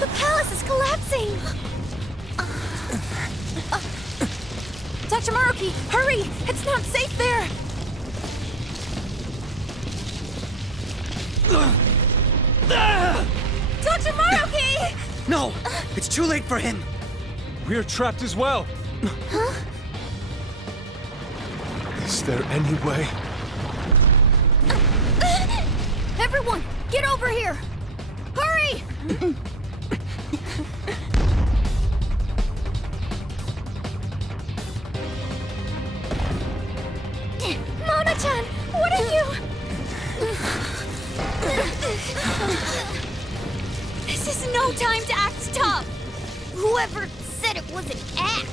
The palace is collapsing! Dr. Maruki, hurry! It's not safe there! Dr. Maruki! No! It's too late for him! We're trapped as well. Huh? Is there any way? Everyone, get over here! Hurry! Mona-chan, what are you? This is no time to act tough! Whoever said it was an act!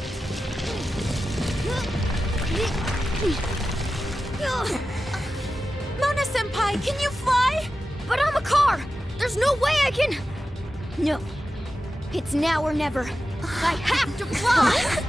Mona-senpai, can you fly? But I'm a car! There's no way I can... No. It's now or never. I have to fly!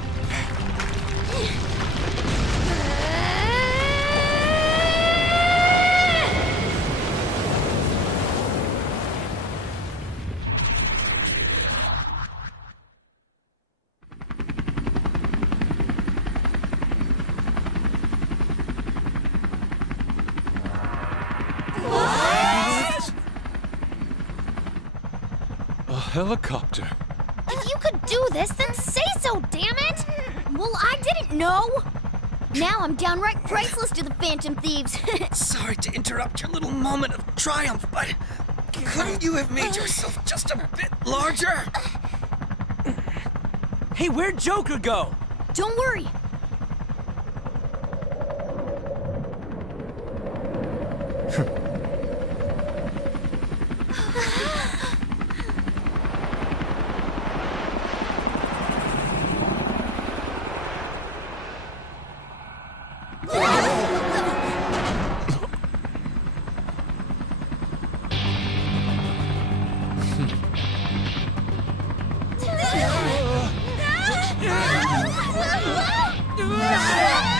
A helicopter. If you could do this, then say so, damn it! Well, I didn't know! Now I'm downright priceless to the Phantom Thieves. Sorry to interrupt your little moment of triumph, but couldn't you have made yourself just a bit larger? Hey, where'd Joker go? Don't worry. Ah!